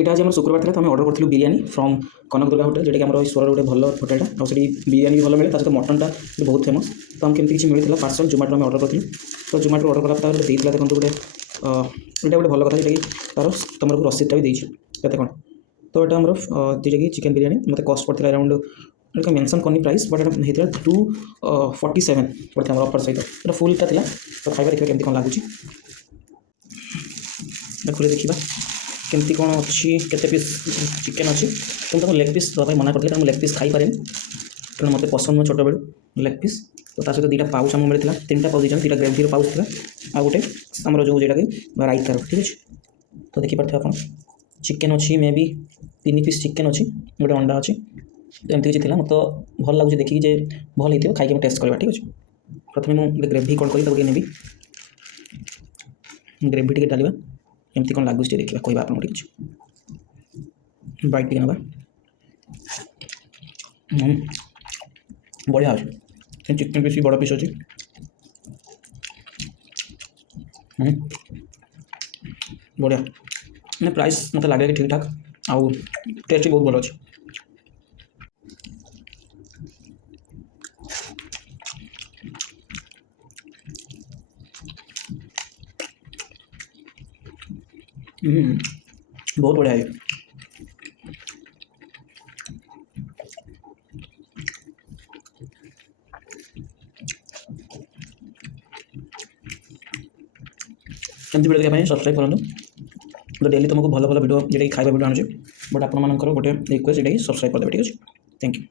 এটা আজ আমার শুক্রবার ଥିଲା, তো আমি অর্ডর করଥିଲୁ ବିରିୟାନୀ ଫ୍ରମ୍ କନକ ଦୁର୍ଗା ହୋଟେଲ, ଯେଉଁଟାକି ଆମର ଈଶ୍ୱରର ଗୋଟେ ଭଲ ହୋଟେଲଟା, ଆଉ ସେଠି ବିରିୟାନୀ ବି ଭଲ ମିଳେ, ତା ସହିତ ମଟନ୍ଟା ବହୁତ ଫେମସ୍। ତ ଆମକୁ କେମିତି କିଛି ମିଳିଥିଲା ପାର୍ସଲ୍ ଜୋମାଟୋରୁ ଆମେ ଅର୍ଡ଼ର କରିଥିଲୁ। ତ ଜୋମାଟୋରୁ ଅର୍ଡ଼ର କଲା ପରେ ତାପରେ ଦେଇଥିଲା, ଦେଖନ୍ତୁ ଗୋଟେ ଏଇଟା ଗୋଟେ ଭଲ କଥା, ଯେଉଁଟାକି ତାର ତୁମକୁ ରସିଦଟା ବି ଦେଇଛି କେତେ କ'ଣ। ତ ଏଇଟା ଆମର ଯେଉଁଟାକି ଚିକେନ୍ ବିରିୟାନୀ ମୋତେ କଷ୍ଟ ପଡ଼ିଥିଲା ଆରାଉଣ୍ଡ, ଏଇଟା ମେନସନ୍ କରିନି ପ୍ରାଇସ୍, ବଟ୍ ଏଇଟା ହେଇଥିଲା 247 ପଡ଼ିଥିଲା ଆମର ଅଫର୍ ସହିତ। ଏଇଟା ଫୁଲ୍ଟା ଥିଲା। ତ ଖାଇବା ଦେଖିବା କେମିତି କ'ଣ ଲାଗୁଛି, ଖୋଲି ଦେଖିବା କେମିତି କ'ଣ ଅଛି, କେତେ ପିସ୍ ଚିକେନ୍ ଅଛି। ତ ମୁଁ ତାକୁ ଲେଗ୍ ପିସ୍ ଦେବା ପାଇଁ ମନା କରିଥିଲି, କାରଣ ମୁଁ ଲେଗ୍ ପିସ୍ ଖାଇପାରେନି, କାରଣ ମୋତେ ପସନ୍ଦ ନୁହେଁ ଛୋଟବେଳୁ ଲେଗ୍ ପିସ୍। ତ ତା ସହିତ ଦୁଇଟା ପାଉଚ୍ ଆମକୁ ମିଳିଥିଲା, ତିନିଟା ପାଉଚ୍ ଦେଇଛନ୍ତି, ଦୁଇଟା ଗ୍ରେଭିର ପାଉଚ୍ ଥିଲା, ଆଉ ଗୋଟେ ଆମର ଯେଉଁ ଯେଉଁଟାକି ରାଇତାର। ଠିକ୍ ଅଛି, ତ ଦେଖିପାରୁଥିବେ ଆପଣ ଚିକେନ୍ ଅଛି, ମେ ବି 3 ପିସ୍ ଚିକେନ୍ ଅଛି, ଗୋଟେ ଅଣ୍ଡା ଅଛି, ଏମିତି କିଛି ଥିଲା। ମୋତେ ଭଲ ଲାଗୁଛି ଦେଖିକି ଯେ ଭଲ ହେଇଥିବ, ଖାଇକି ଆମେ ଟେଷ୍ଟ କରିବା। ଠିକ୍ ଅଛି, ପ୍ରଥମେ ମୁଁ ଗୋଟେ ଗ୍ରେଭି କ'ଣ କରି ତାକୁ ଟିକେ ନେବି, ଗ୍ରେଭି ଟିକେ ଡାଲିବା, କେମିତି କ'ଣ ଲାଗୁଛି ଟିକେ ଦେଖିବା, କହିବା ଆପଣଙ୍କୁ। ଠିକ୍ ଅଛି, ବାଇଟ୍ ଟିକେ ନେବା। ବଢ଼ିଆ ଅଛି, ସେ ଚିକେନ୍ ପିସ୍ ବି ବଡ଼ ପିସ୍ ଅଛି। ବଢ଼ିଆ, ମାନେ ପ୍ରାଇସ୍ ମୋତେ ଲାଗେ କି ଠିକ୍ ଠାକ୍, ଆଉ ଟେଷ୍ଟ ବି ବହୁତ ଭଲ ଅଛି। ବହୁତ ବଢ଼ିଆ है। एमती वीडियो देखा सब्सक्राइब करूँ, तो डेली तुमको भल भल वीडियो जो खाଇବା वीडियो आणुचे, बट आपंकर गोटे रिक्वेस्ट ये सब्सक्राइब करदे। ठीक है, थैंक यू।